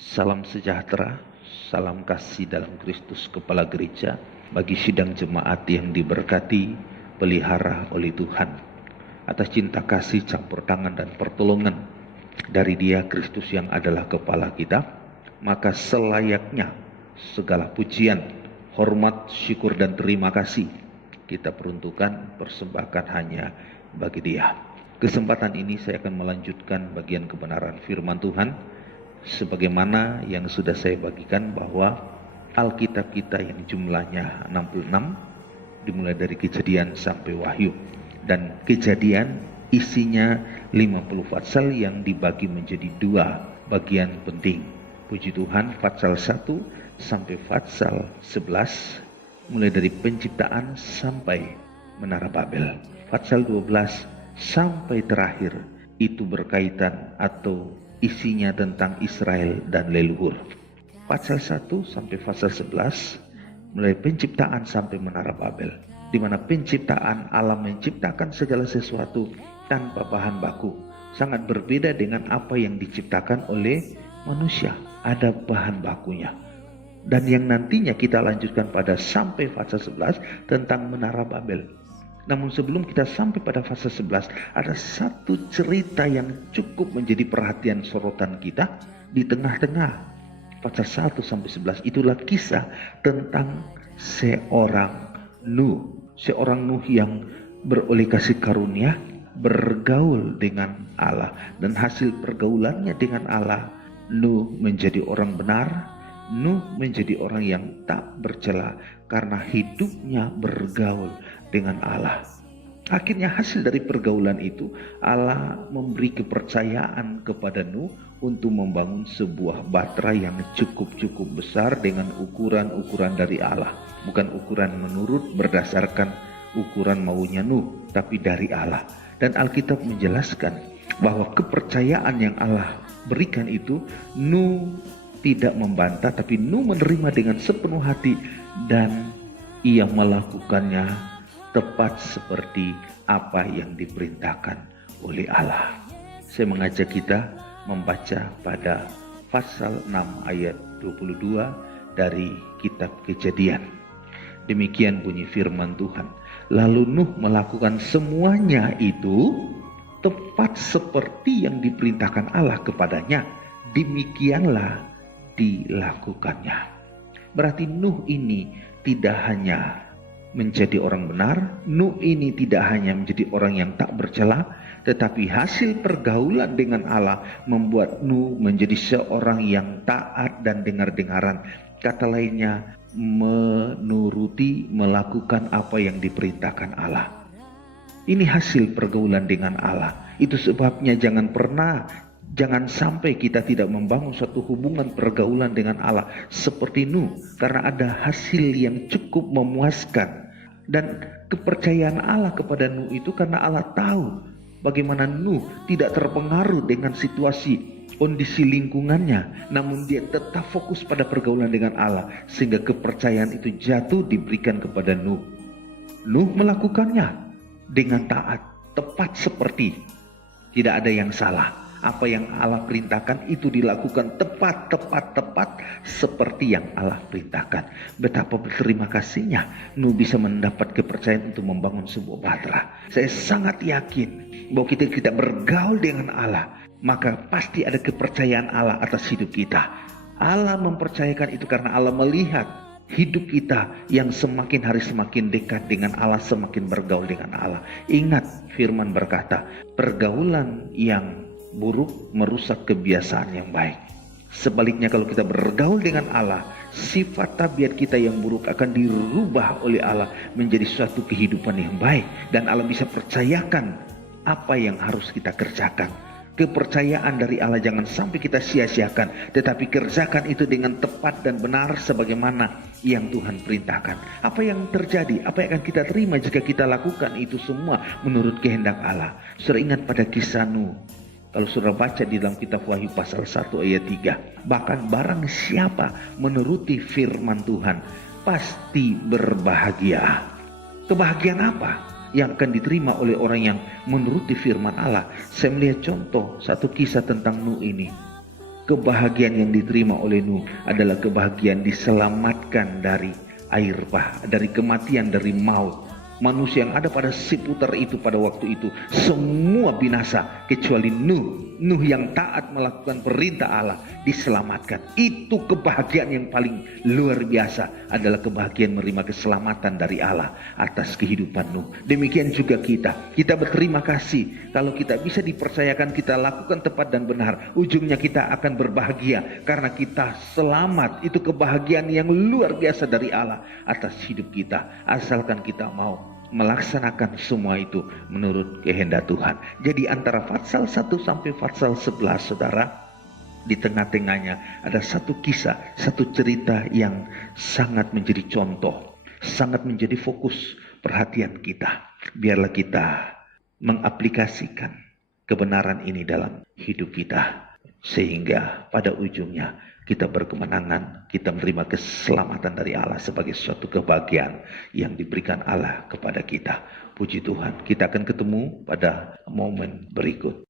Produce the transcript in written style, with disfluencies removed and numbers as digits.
Salam sejahtera, salam kasih dalam Kristus Kepala Gereja bagi sidang jemaat yang diberkati, pelihara oleh Tuhan. Atas cinta kasih, campur tangan dan pertolongan dari Dia Kristus yang adalah Kepala kita, maka selayaknya segala pujian, hormat, syukur dan terima kasih kita peruntukkan, persembahkan hanya bagi Dia. Kesempatan ini saya akan melanjutkan bagian kebenaran firman Tuhan sebagaimana yang sudah saya bagikan, bahwa Alkitab kita yang jumlahnya 66 dimulai dari Kejadian sampai Wahyu, dan Kejadian isinya 50 pasal yang dibagi menjadi dua bagian penting. Puji Tuhan, pasal 1 sampai pasal 11 mulai dari penciptaan sampai Menara Babel. Pasal 12 sampai terakhir itu berkaitan atau isinya tentang Israel dan leluhur. Pasal 1 sampai pasal 11 mulai penciptaan sampai Menara Babel, di mana penciptaan Allah menciptakan segala sesuatu tanpa bahan baku. Sangat berbeda dengan apa yang diciptakan oleh manusia, ada bahan bakunya. Dan yang nantinya kita lanjutkan pada sampai pasal 11 tentang Menara Babel. Namun sebelum kita sampai pada fase 11, ada satu cerita yang cukup menjadi perhatian sorotan kita di tengah-tengah pasal 1 sampai 11. Itulah kisah tentang seorang Nuh yang beroleh kasih karunia bergaul dengan Allah, dan hasil pergaulannya dengan Allah, Nuh menjadi orang benar. Nuh menjadi orang yang tak bercela karena hidupnya bergaul dengan Allah. Akhirnya hasil dari pergaulan itu, Allah memberi kepercayaan kepada Nuh untuk membangun sebuah batra yang cukup besar dengan ukuran-ukuran dari Allah. Bukan ukuran menurut berdasarkan ukuran maunya Nuh, tapi dari Allah. Dan Alkitab menjelaskan bahwa kepercayaan yang Allah berikan itu, Nuh tidak membantah, tapi Nuh menerima dengan sepenuh hati dan ia melakukannya tepat seperti apa yang diperintahkan oleh Allah. Saya mengajak kita membaca pada pasal 6 ayat 22 dari kitab Kejadian. Demikian bunyi firman Tuhan. Lalu Nuh melakukan semuanya itu tepat seperti yang diperintahkan Allah kepadanya. Demikianlah dilakukannya. Berarti Nuh ini tidak hanya menjadi orang benar, Nuh ini tidak hanya menjadi orang yang tak bercela, tetapi hasil pergaulan dengan Allah membuat Nuh menjadi seorang yang taat dan dengar-dengaran. Kata lainnya, menuruti, melakukan apa yang diperintahkan Allah. Ini hasil pergaulan dengan Allah. Itu sebabnya jangan sampai kita tidak membangun suatu hubungan pergaulan dengan Allah seperti Nuh, karena ada hasil yang cukup memuaskan. Dan kepercayaan Allah kepada Nuh itu karena Allah tahu bagaimana Nuh tidak terpengaruh dengan situasi kondisi lingkungannya, namun dia tetap fokus pada pergaulan dengan Allah, sehingga kepercayaan itu jatuh diberikan kepada Nuh. Nuh melakukannya dengan taat, tepat seperti tidak ada yang salah. Apa yang Allah perintahkan itu dilakukan tepat seperti yang Allah perintahkan. Betapa berterima kasihnya Nuh bisa mendapat kepercayaan untuk membangun sebuah batra. Saya sangat yakin bahwa kita bergaul dengan Allah, maka pasti ada kepercayaan Allah atas hidup kita. Allah mempercayakan itu karena Allah melihat hidup kita yang semakin hari semakin dekat dengan Allah, semakin bergaul dengan Allah. Ingat, firman berkata, pergaulan yang buruk merusak kebiasaan yang baik. Sebaliknya, kalau kita bergaul dengan Allah, sifat tabiat kita yang buruk akan dirubah oleh Allah menjadi suatu kehidupan yang baik, dan Allah bisa percayakan apa yang harus kita kerjakan. Kepercayaan dari Allah jangan sampai kita sia-siakan, tetapi kerjakan itu dengan tepat dan benar sebagaimana yang Tuhan perintahkan. Apa yang terjadi, apa yang akan kita terima jika kita lakukan itu semua menurut kehendak Allah. Saudara ingat pada kisah Nuh. Kalau saudara baca di dalam kitab Wahyu pasal 1 ayat 3, bahkan barang siapa menuruti firman Tuhan pasti berbahagia. Kebahagiaan apa yang akan diterima oleh orang yang menuruti firman Allah? Saya melihat contoh satu kisah tentang Nuh ini. kebahagiaan yang diterima oleh Nuh adalah kebahagiaan diselamatkan dari air bah, dari kematian, dari maut. Manusia yang ada pada seputar itu pada waktu itu semua binasa kecuali Nuh. Nuh yang taat melakukan perintah Allah diselamatkan. Itu kebahagiaan yang paling luar biasa, adalah kebahagiaan menerima keselamatan dari Allah atas kehidupan Nuh. Demikian juga kita berterima kasih kalau kita bisa dipercayakan kita lakukan tepat dan benar. Ujungnya kita akan berbahagia karena kita selamat. Itu kebahagiaan yang luar biasa dari Allah atas hidup kita, asalkan kita mau melaksanakan semua itu menurut kehendak Tuhan. Jadi antara Fatsal 1 sampai Fatsal 11, saudara, di tengah-tengahnya ada satu kisah, satu cerita yang sangat menjadi contoh, sangat menjadi fokus perhatian kita. Biarlah kita mengaplikasikan kebenaran ini dalam hidup kita, sehingga pada ujungnya kita berkemenangan, kita menerima keselamatan dari Allah sebagai suatu kebahagiaan yang diberikan Allah kepada kita. Puji Tuhan, kita akan ketemu pada momen berikut.